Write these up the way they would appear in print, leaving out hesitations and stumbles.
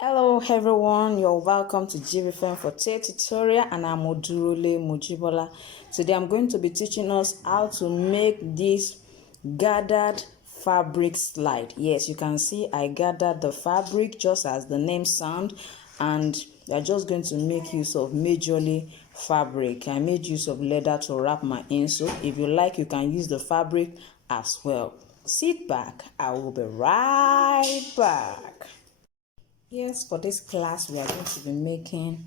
Hello everyone, you're welcome to GBFM for tutorial, and I'm Odurole Mujibola. Today I'm going to be teaching us how to make this gathered fabric slide. Yes, you can see I gathered the fabric just as the name sound, and we are just going to make use of majorly fabric. I made use of leather to wrap my insole. If you like, you can use the fabric as well. Sit back, I will be right back. Yes, for this class, we are going to be making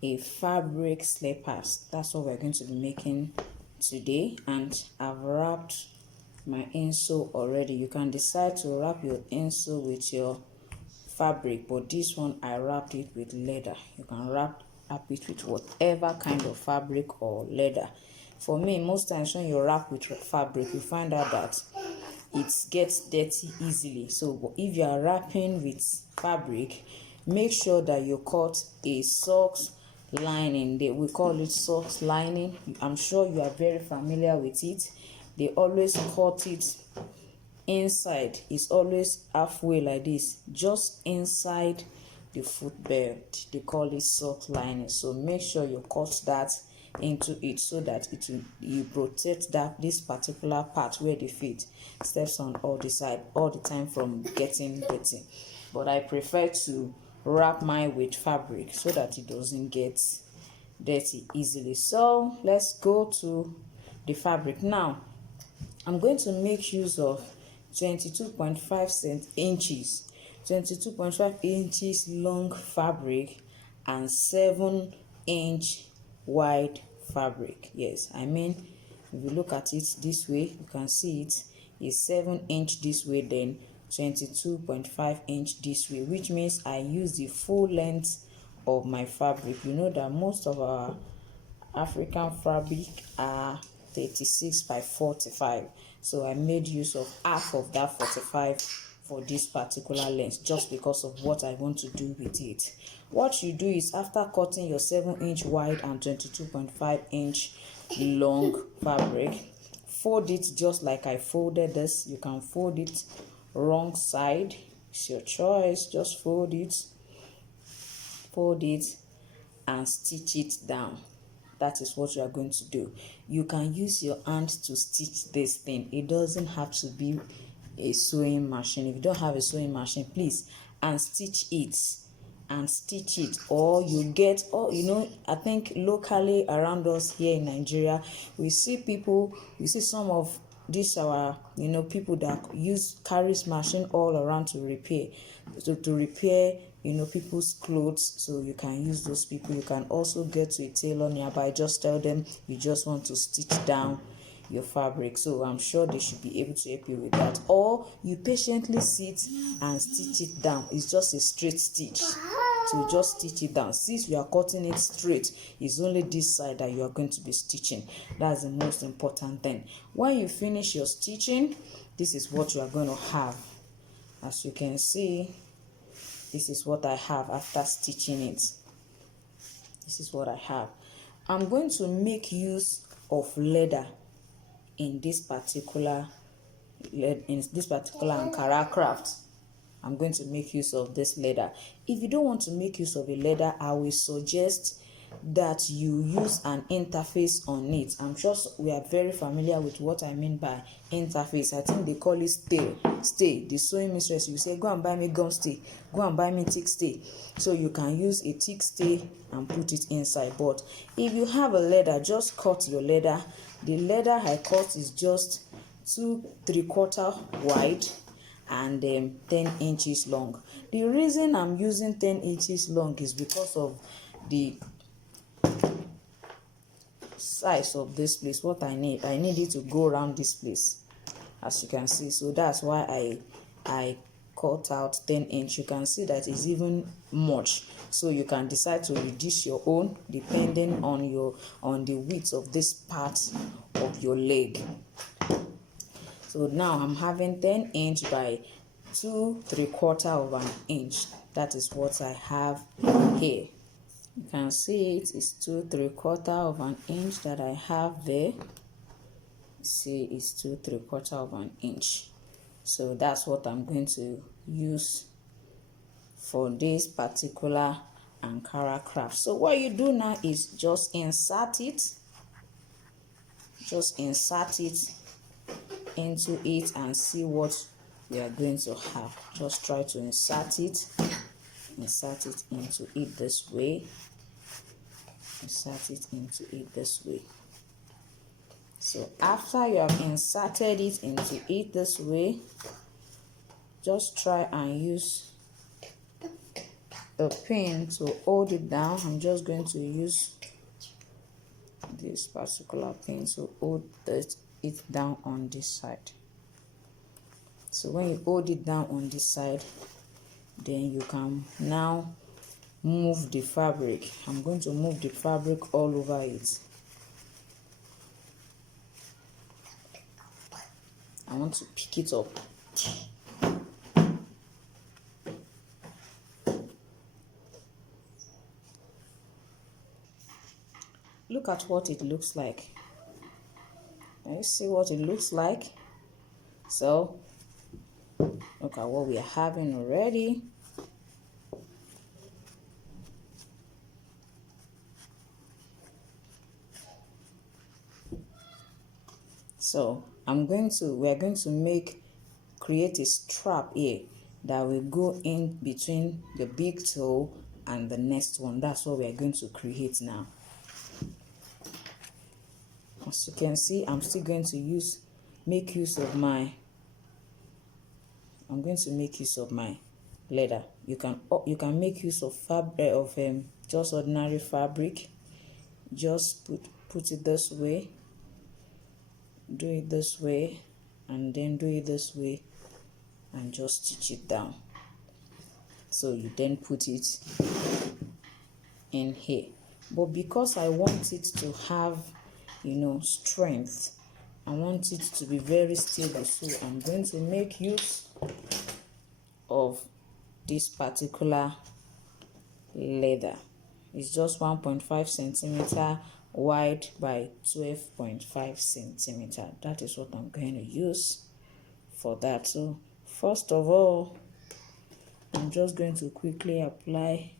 a fabric slippers. That's what we're going to be making today. And I've wrapped my insole already. You can decide to wrap your insole with your fabric, but this one I wrapped it with leather. You can wrap it with whatever kind of fabric or leather. For me, most times when you wrap with fabric, you find out that it gets dirty easily. So if you are wrapping with fabric, make sure that you cut a socks lining. We call it socks lining. I'm sure you are very familiar with it. They always cut it inside. It's always halfway like this, just inside the footbed. They call it sock lining. So make sure you cut that into it so that it will you protect this particular part where the feet steps on all the time from getting dirty. But I prefer to wrap mine with fabric so that it doesn't get dirty easily. So let's go to the fabric now. I'm going to make use of 22.5 inches 22.5 inches long fabric and 7-inch wide fabric. Yes, I mean, if you look at it this way, you can see it is 7-inch this way, then 22.5-inch this way, which means I use the full length of my fabric. You know that most of our African fabric are 36 by 45, so I made use of half of that 45 for this particular length, just because of what I want to do with it. What you do is, after cutting your 7-inch wide and 22.5-inch long fabric, fold it just like I folded this. You can fold it wrong side, it's your choice. Just fold it and stitch it down. That is what you are going to do. You can use your hand to stitch this thing. It doesn't have to be a sewing machine. If you don't have a sewing machine, please and stitch it, or you get, I think locally around us here in Nigeria, we see some of these our people that carries machine all around to repair people's clothes. So you can use those people. You can also get to a tailor nearby, just tell them you just want to stitch down your fabric. So I'm sure they should be able to help you with that, or you patiently sit and stitch it down. It's just a straight stitch, so just stitch it down. Since you are cutting it straight, it's only this side that you are going to be stitching. That's the most important thing. When you finish your stitching, this is what you are going to have. As you can see, this is what I have after stitching it. This is what I have. I'm going to make use of leather in this particular ankara craft. I'm going to make use of this leather. If you don't want to make use of a leather, I will suggest that you use an interface on it. I'm sure we are very familiar with what I mean by interface. I think they call it stay. The sewing mistress, you say, go and buy me gum stay, go and buy me thick stay. So you can use a thick stay and put it inside. But if you have a leather, just cut your leather. The leather I cut is just 2 3/4 wide and 10 inches long. The reason I'm using 10 inches long is because of the size of this place. What I need it to go around this place, as you can see. So that's why I cut out 10-inch. You can see that is even much, so you can decide to reduce your own depending on the width of this part of your leg. So now I'm having 10-inch by 2 3/4 inch. That is what I have here. You can see it is 2 3/4 inch that I have there. See, it's 2 3/4 inch. So that's what I'm going to use for this particular ankara craft. So what you do now is just insert it into it and see what you are going to have. Just try to insert it into it this way. Insert it into it this way. So after you have inserted it into it this way, just try and use a pin to hold it down. I'm just going to use this particular pin to hold it down on this side. So when you hold it down on this side, then you can now move the fabric. I'm going to move the fabric all over it. I want to pick it up. Look at what it looks like. Can you see what it looks like? So look at what we are having already. So we are going to create a strap here that will go in between the big toe and the next one. That's what we are going to create now. As you can see, I'm still going to make use of my leather. You can make use of just ordinary fabric. Just put it this way, do it this way, and then do it this way, and just stitch it down. So you then put it in here. But because I want it to have, strength, I want it to be very stable, so I'm going to make use of this particular leather. It's just 1.5 centimeter wide by 12.5 centimeter. That is what I'm going to use for that. So first of all, I'm just going to quickly apply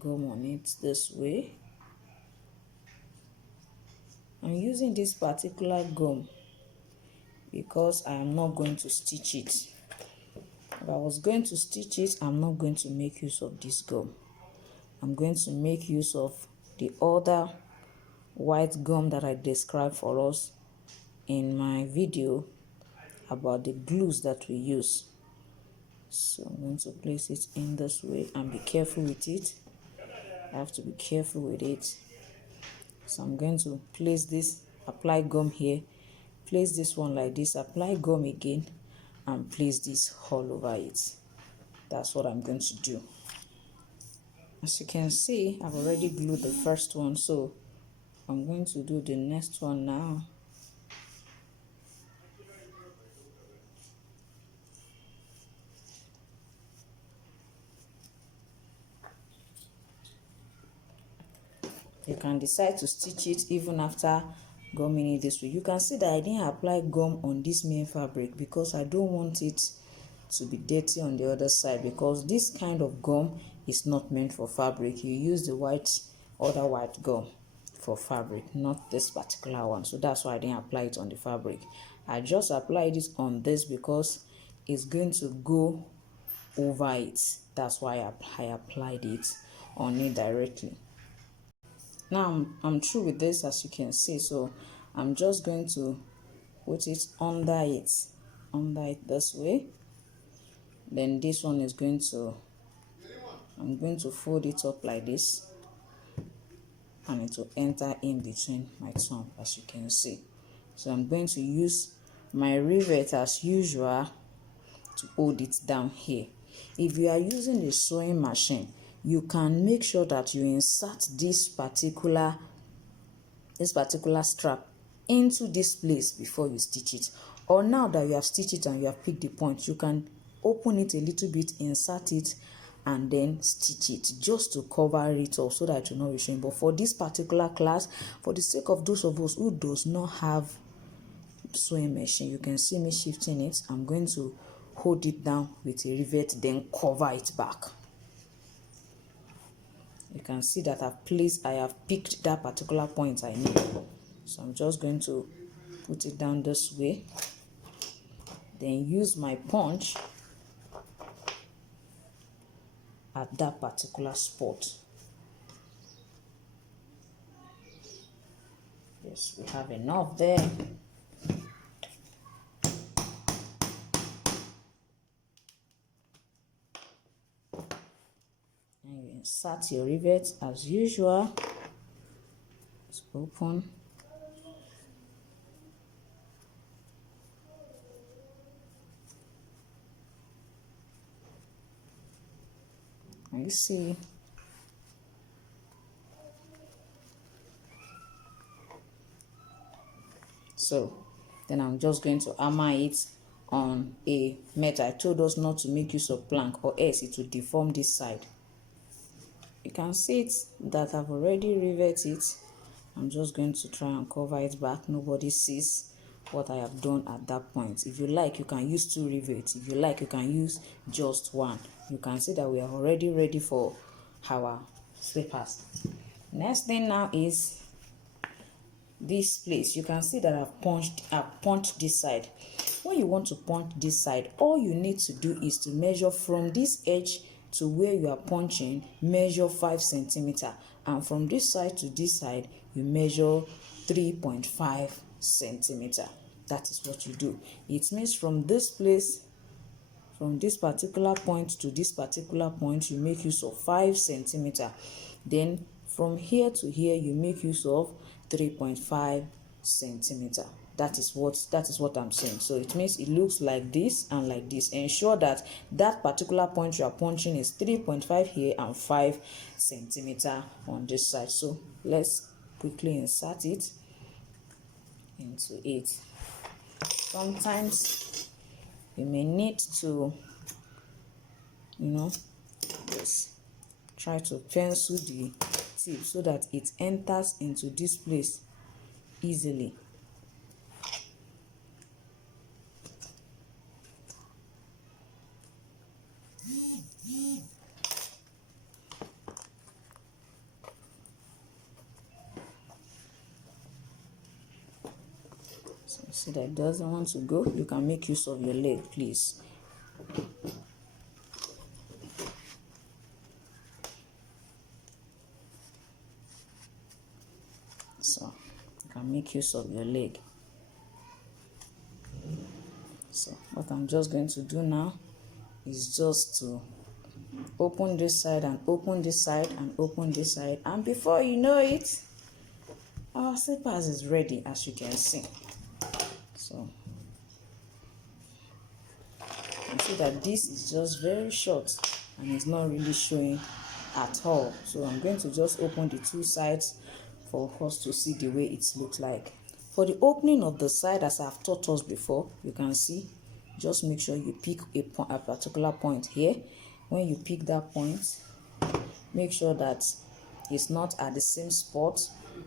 gum on it this way. I'm using this particular gum because I am not going to stitch it. If I was going to stitch it, I'm not going to make use of this gum. I'm going to make use of the other white gum that I described for us in my video about the glues that we use. So I'm going to place it in this way and be careful with it. I have to be careful with it. So I'm going to place this, apply gum here, place this one like this, apply gum again, and place this all over it. That's what I'm going to do. As you can see, I've already glued the first one, so I'm going to do the next one now. You can decide to stitch it even after gumming it this way. You can see that I didn't apply gum on this main fabric because I don't want it to be dirty on the other side, because this kind of gum is not meant for fabric. You use the other white gum for fabric, not this particular one. So that's why I didn't apply it on the fabric. I just applied it on this because it's going to go over it. That's why I applied it on it directly. Now I'm through with this, as you can see. So I'm just going to put it under it this way. Then this one is I'm going to fold it up like this, and it will enter in between my thumb, as you can see. So I'm going to use my rivet as usual to hold it down here. If you are using a sewing machine, you can make sure that you insert this particular strap into this place before you stitch it. Or now that you have stitched it and you have picked the point, you can open it a little bit, insert it, and then stitch it just to cover it up so that it will not be showing. But for this particular class, for the sake of those of us who does not have sewing machine, you can see me shifting it. I'm going to hold it down with a rivet, then cover it back. You can see that I have picked that particular point I need. So I'm just going to put it down this way, then use my punch at that particular spot. Yes, we have enough there. And you insert your rivet as usual. It's open. And you see, so then I'm just going to hammer it on a metal. I told us not to make use of plank, or else it will deform this side. You can see it that I've already riveted it. I'm just going to try and cover it back. Nobody sees what I have done at that point. If you like, you can use 2 rivets. If you like, you can use just 1. You can see that we are already ready for our slippers. Next thing now is this place. You can see that I've punched this side. When you want to punch this side, all you need to do is to measure from this edge to where you are punching, measure 5 centimeters, and from this side to this side you measure 3.5 centimeters. That is what you do. It means from this place, from this particular point to this particular point, you make use of 5 centimeters. Then from here to here you make use of 3.5 centimeters. That is what I'm saying. So it means it looks like this and like this. Ensure that that particular point you are punching is 3.5 here and 5 centimeters on this side. So let's quickly insert it into it. Sometimes you may need to, just try to pencil the tip so that it enters into this place easily. So see that it doesn't want to go, you can make use of your leg, please. So you can make use of your leg. So what I'm just going to do now is just to open this side and open this side and open this side, and before you know it, our slippers is ready, as you can see. So you can see that this is just very short and it's not really showing at all. So I'm going to just open the 2 sides for us to see the way it looks like. For the opening of the side, as I've taught us before, you can see, just make sure you pick a particular point here. When you pick that point, make sure that it's not at the same spot.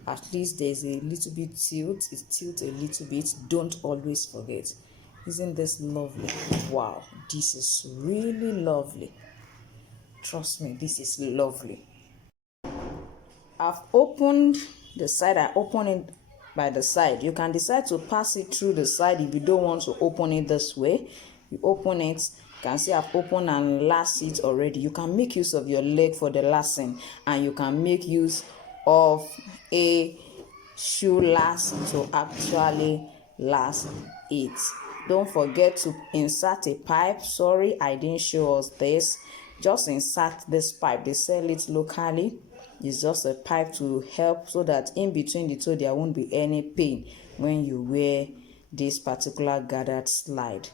At least there's a little bit tilt. It tilts a little bit. Don't always forget. Isn't this lovely? Wow, this is really lovely. Trust me, this is lovely. I've opened the side. I open it by the side. You can decide to pass it through the side if you don't want to open it this way. You open it. You can see I've opened and laced it already. You can make use of your leg for the lacing, and you can make use of a shoe lace to actually lace it. Don't forget to insert a pipe. Sorry, I didn't show us this. Just insert this pipe. They sell it locally. It's just a pipe to help so that in between the toe there won't be any pain when you wear this particular gathered slide.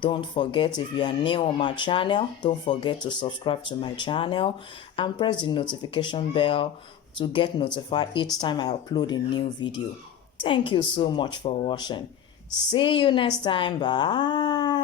Don't forget, if you are new on my channel, don't forget to subscribe to my channel and press the notification bell to get notified each time I upload a new video. Thank you so much for watching. See you next time. Bye.